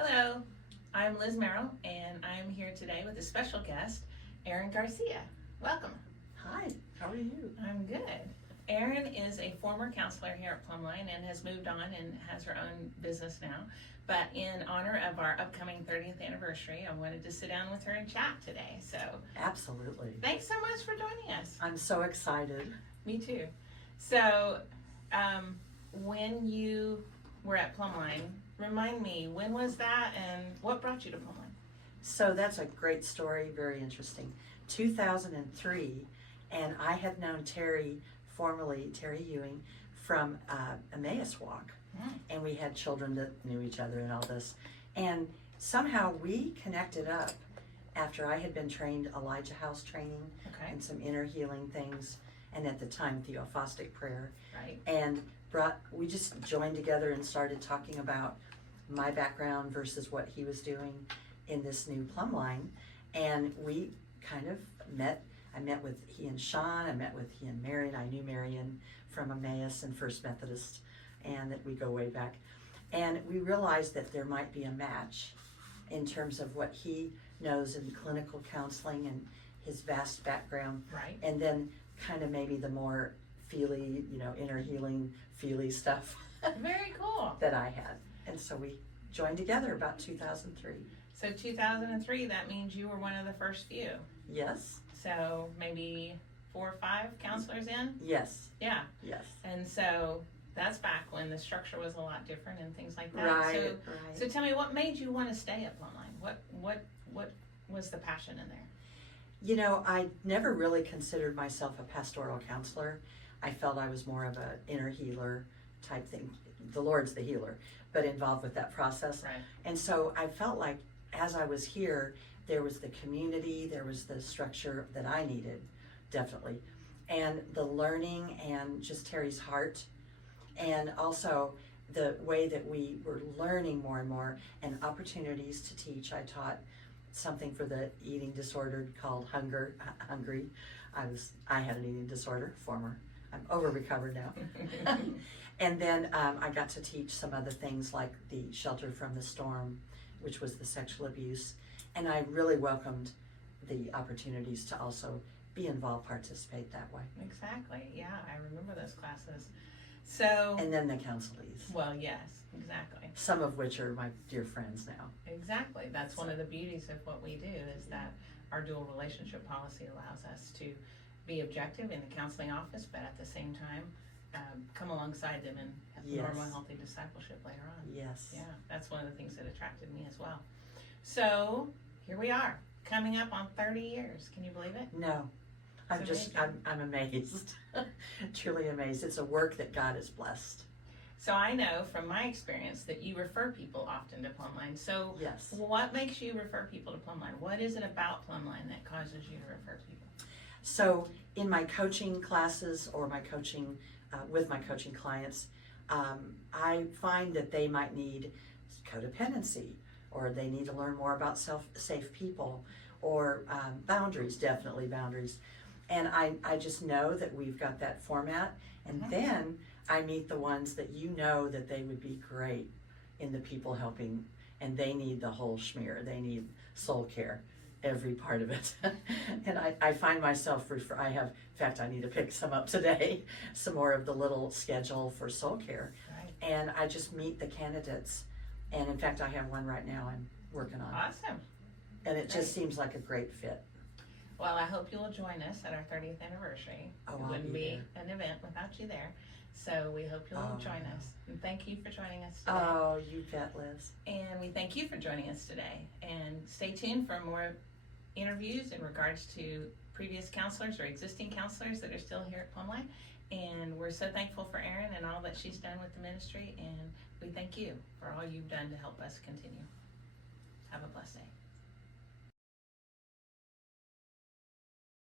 Hello, I'm Liz Merrill, and I'm here today with a special guest, Erin Garcia. Welcome. Hi, how are you? I'm good. Erin is a former counselor here at Plumline and has moved on and has her own business now. But in honor of our upcoming 30th anniversary, I wanted to sit down with her and chat today. So Absolutely. thanks so much for joining us. I'm so excited. Me too. So when you were at Plumline, remind me, when was that and what brought you to Plumline? So that's a great story, very interesting. 2003, and I had known Terry, formerly Terry Ewing, from Emmaus Walk. And we had children that knew each other and all this. And somehow we connected up after I had been trained Elijah House training and some inner healing things, and at the time Theophostic prayer. Right. And we just joined together and started talking about my background versus what he was doing in this new Plumline. And we kind of met. I met with he and Sean, I met with he and Marion. I knew Marion from Emmaus and First Methodist, and that we go way back. And we realized that there might be a match in terms of what he knows in clinical counseling and his vast background. Right. And then kind of maybe the more feely, inner healing, feely stuff Very cool. that I had. And so we joined together about 2003. So 2003, that means you were one of the first few. Yes. So maybe 4 or 5 counselors in? Yes. Yeah. Yes. And so that's back when the structure was a lot different and things like that. Right. So tell me, what made you want to stay at Plumline? What was the passion in there? I never really considered myself a pastoral counselor. I felt I was more of an inner healer type thing. The Lord's the healer, but involved with that process. Right. And so I felt like as I was here, there was the community, there was the structure that I needed, definitely. And the learning and just Terry's heart. And also the way that we were learning more and more and opportunities to teach. I taught something for the eating disordered called hungry. I had an eating disorder, I'm over recovered now. And then I got to teach some other things like the shelter from the storm, which was the sexual abuse. And I really welcomed the opportunities to also be involved, participate that way. Exactly. Yeah, I remember those classes. So. And then the counselees. Well, yes, exactly. Some of which are my dear friends now. Exactly. That's one of the beauties of what we do, is that our dual relationship policy allows us to be objective in the counseling office, but at the same time, come alongside them and have normal, healthy discipleship later on. Yes. Yeah, that's one of the things that attracted me as well. So here we are, coming up on 30 years. Can you believe it? No. I'm amazed. Truly amazed. It's a work that God has blessed. So I know from my experience that you refer people often to Plumline. So yes. What makes you refer people to Plumline? What is it about Plumline that causes you to refer people? So in my coaching classes or my coaching with my coaching clients, I find that they might need codependency, or they need to learn more about safe people, or boundaries, definitely boundaries. And I just know that we've got that format. And then I meet the ones that that they would be great in the people helping, and they need the whole schmear. They need soul care, every part of it. And I find myself, in fact, I need to pick some up today, some more of the little schedule for soul care. Right. And I just meet the candidates. And in fact, I have one right now I'm working on. Awesome. And it just seems like a great fit. Well, I hope you'll join us at our 30th anniversary. It wouldn't be an event without you there. So we hope you'll join us. And thank you for joining us today. Oh, you bet, Liz. And we thank you for joining us today. And stay tuned for more interviews in regards to previous counselors or existing counselors that are still here at Plumline. And we're so thankful for Erin and all that she's done with the ministry. And we thank you for all you've done to help us continue. Have a blessed day.